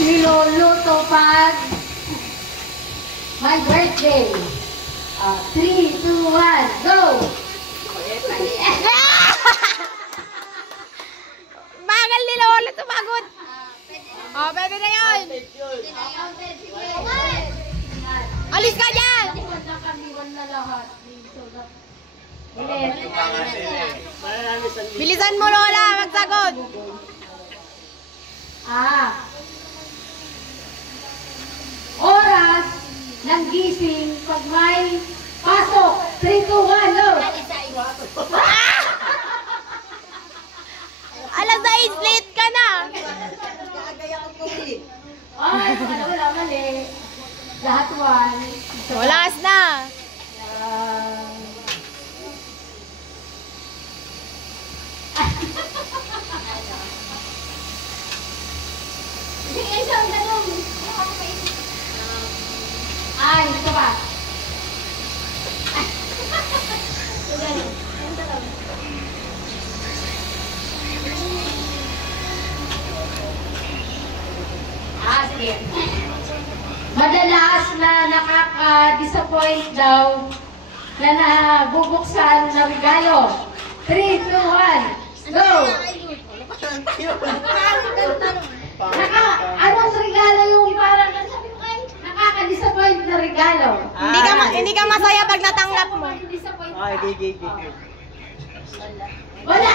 niluluto pag my birthday. 3, 2, 1, go! Bagal nila ulit sumagot. Oh, pwede na yun. Alis ka dyan! Bilisan mo, Lola, magsagot. Oras ng gising pag may pasok. 3, 2, 1, go! Alas 6, late ka na. Ay, wala mali. Lahat 1. Walas na. Sige, isang tanong. Ay, ito ba? Sige. Madalas na nakaka-disappoint daw na nabubuksan na regalo. 3, 2, 1, go! Anong regalo yung parang nakaka-disappoint na regalo? Hindi ka masaya pag natanggap mo. Ay, gigi. Wala!